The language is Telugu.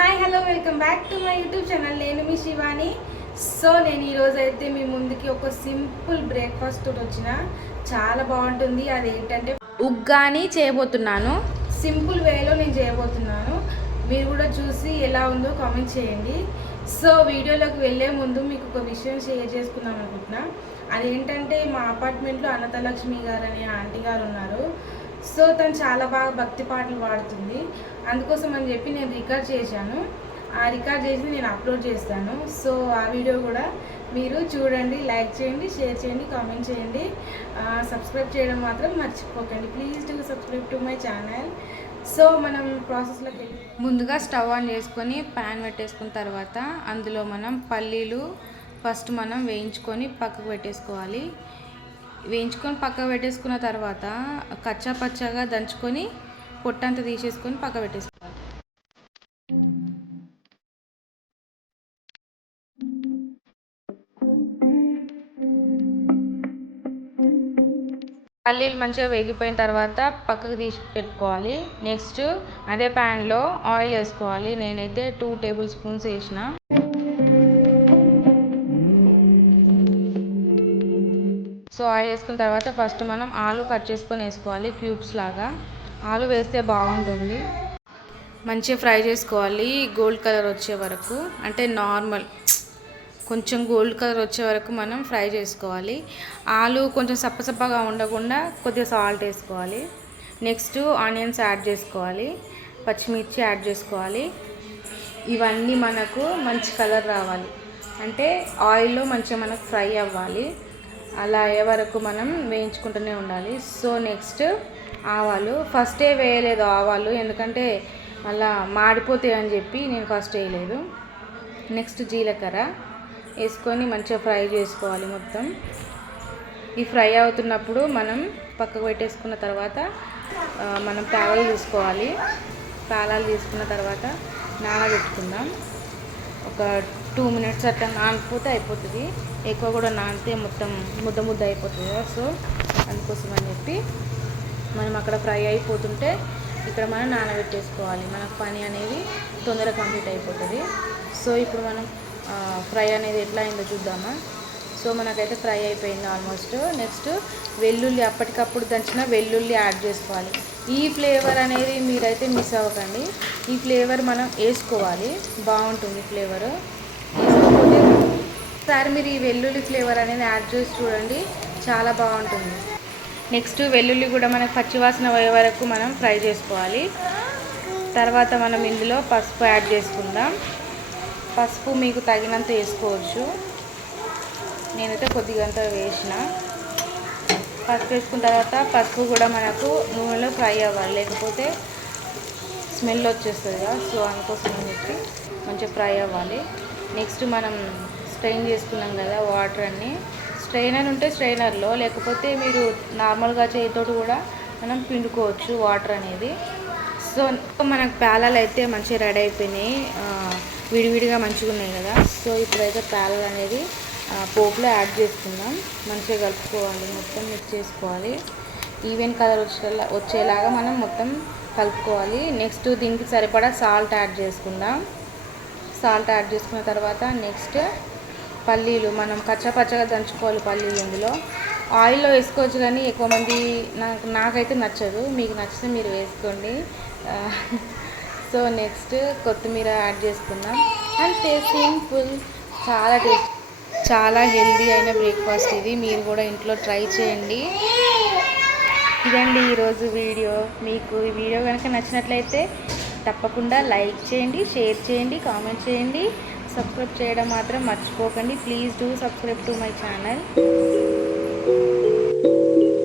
Hi hello welcome back to my YouTube channel నేను మీ శివాని. సో నేను ఈరోజు అయితే మీ ముందుకి ఒక సింపుల్ బ్రేక్ఫాస్ట్ తోటి వచ్చిన. చాలా బాగుంటుంది. అది ఏంటంటే ఉగ్గాని చేయబోతున్నాను. సింపుల్ వేలో నేను చేయబోతున్నాను. మీరు కూడా చూసి ఎలా ఉందో కామెంట్ చేయండి. సో వీడియోలోకి వెళ్ళే ముందు మీకు ఒక విషయం షేర్ చేసుకుందాం అనుకుంటున్నా. అదేంటంటే మా అపార్ట్మెంట్లో అన్నతలక్ష్మి గారు అనే ఆంటీ గారు ఉన్నారు. సో తను చాలా బాగా భక్తి పాటలు పాడుతుంది. అందుకోసం అని చెప్పి నేను రికార్డ్ చేశాను. ఆ రికార్డ్ చేసి నేను అప్లోడ్ చేస్తాను. సో ఆ వీడియో కూడా మీరు చూడండి లైక్ చేయండి షేర్ చేయండి కామెంట్ చేయండి. సబ్స్క్రైబ్ చేయడం మాత్రం మర్చిపోకండి. Please to subscribe to my channel. So మనం ప్రాసెస్లోకి వెళ్ళి ముందుగా స్టవ్ ఆన్ చేసుకొని ప్యాన్ పెట్టేసుకున్న తర్వాత అందులో మనం పల్లీలు ఫస్ట్ మనం వేయించుకొని పక్కకు పెట్టేసుకోవాలి. వేయించుకొని పక్కకు పెట్టేసుకున్న తర్వాత కచ్చా పచ్చగా దంచుకొని పొట్టంతా తీసేసుకొని పక్క పెట్టేసుకోవాలి. పల్లీలు మంచిగా వేగిపోయిన తర్వాత పక్కకు తీసి పెట్టుకోవాలి. నెక్స్ట్ అదే ప్యాన్లో ఆయిల్ వేసుకోవాలి. నేనైతే టూ టేబుల్ స్పూన్స్ వేసిన. సో ఆయిల్ వేసుకున్న తర్వాత ఫస్ట్ మనం ఆలు కట్ చేసుకొని వేసుకోవాలి క్యూబ్స్ లాగా. ఆలు వేస్తే బాగుంటుంది. మంచిగా ఫ్రై చేసుకోవాలి. గోల్డ్ కలర్ వచ్చే వరకు అంటే నార్మల్. కొంచెం గోల్డ్ కలర్ వచ్చే వరకు మనం ఫ్రై చేసుకోవాలి. ఆలు కొంచెం సప్పసప్పగా ఉండకుండా కొద్దిగా సాల్ట్ వేసుకోవాలి. నెక్స్ట్ ఆనియన్స్ యాడ్ చేసుకోవాలి. పచ్చిమిర్చి యాడ్ చేసుకోవాలి. ఇవన్నీ మనకు మంచి కలర్ రావాలి. అంటే ఆయిల్లో మంచిగా మనకు ఫ్రై అవ్వాలి. అలా అయ్యే వరకు మనం వేయించుకుంటూనే ఉండాలి. సో నెక్స్ట్ ఆవాలు. ఫస్టే వేయలేదు ఆవాలు. ఎందుకంటే మళ్ళా మాడిపోతాయి అని చెప్పి నేను ఫస్ట్ వేయలేదు. నెక్స్ట్ జీలకర్ర వేసుకొని మంచిగా ఫ్రై చేసుకోవాలి మొత్తం. ఈ ఫ్రై అవుతున్నప్పుడు మనం పక్కకు పెట్టేసుకున్న తర్వాత మనం పేలాలు తీసుకోవాలి. పేలాలు తీసుకున్న తర్వాత నానబెట్టుకుందాం. ఒక టూ మినిట్స్ అట్లా నానిపోతే అయిపోతుంది. ఎక్కువ కూడా నానితే మొత్తం ముద్ద ముద్ద అయిపోతుంది సో అందుకోసం అని చెప్పి మనం అక్కడ ఫ్రై అయిపోతుంటే ఇక్కడ మనం నానబెట్టేసుకోవాలి. మన పని అనేది తొందరగా కంప్లీట్ అయిపోతుంది. సో ఇప్పుడు మనం ఫ్రై అనేది ఎట్లా అయిందో చూద్దామా? సో మనకైతే ఫ్రై అయిపోయింది ఆల్మోస్ట్. నెక్స్ట్ వెల్లుల్లి అప్పటికప్పుడు దంచిన వెల్లుల్లి యాడ్ చేసుకోవాలి. ఈ ఫ్లేవర్ అనేది మీరైతే మిస్ అవ్వకండి. ఈ ఫ్లేవర్ మనం వేసుకోవాలి. బాగుంటుంది ఫ్లేవర్. వేసుకోకపోతే ఒకసారి మీరు ఈ వెల్లుల్లి ఫ్లేవర్ అనేది యాడ్ చేసి చూడండి. చాలా బాగుంటుంది. నెక్స్ట్ వెల్లుల్లి కూడా మనకు పచ్చివాసన పోయే వరకు మనం ఫ్రై చేసుకోవాలి. తర్వాత మనం ఇందులో పసుపు యాడ్ చేసుకుందాం. పసుపు మీకు తగినంత వేసుకోవచ్చు. నేనైతే కొద్దిగా అంత వేసిన. పసుపు వేసుకున్న తర్వాత పసుపు కూడా మనకు నూనెలో ఫ్రై అవ్వాలి. లేకపోతే స్మెల్ వచ్చేస్తుంది కదా సో అందుకోసం చెప్పి మంచిగా ఫ్రై అవ్వాలి. నెక్స్ట్ మనం స్ట్రెయిన్ చేసుకున్నాం కదా వాటర్ అన్ని. స్ట్రైనర్ ఉంటే స్ట్రైనర్లో లేకపోతే మీరు నార్మల్గా చేతితో కూడా మనం పిండుకోవచ్చు వాటర్ అనేది. సో మనకు పేలాలు అయితే మంచిగా రెడీ అయిపోయినాయి. విడివిడిగా మంచిగా ఉన్నాయి కదా. సో ఇప్పుడైతే పేలాలు అనేది పోపులో యాడ్ చేసుకుందాం. మంచిగా కలుపుకోవాలి. మొత్తం మిక్స్ చేసుకోవాలి. ఈవెన్ కలర్ వచ్చేలా వచ్చేలాగా మనం మొత్తం కలుపుకోవాలి. నెక్స్ట్ దీనికి సరిపడా సాల్ట్ యాడ్ చేసుకుందాం. సాల్ట్ యాడ్ చేసుకున్న తర్వాత నెక్స్ట్ పల్లీలు మనం కచ్చపచ్చగా దంచుకోవాలి పల్లీలు ఇందులో. ఆయిల్లో వేసుకోవచ్చు కానీ ఎక్కువ మంది నాకు నాకైతే నచ్చదు. మీకు నచ్చితే మీరు వేసుకోండి. సో నెక్స్ట్ కొత్తిమీర యాడ్ చేసుకుందాం. అంతే సింపుల్ చాలా టేస్ట్ చాలా హెల్దీ అయిన బ్రేక్ఫాస్ట్ ఇది. మీరు కూడా ఇంట్లో ట్రై చేయండి. ఇదండి ఈరోజు వీడియో. మీకు ఈ వీడియో కనుక నచ్చినట్లయితే తప్పకుండా లైక్ చేయండి షేర్ చేయండి కామెంట్ చేయండి. సబ్స్క్రైబ్ చేయడం మాత్రం మర్చిపోకండి. Please do subscribe to my channel.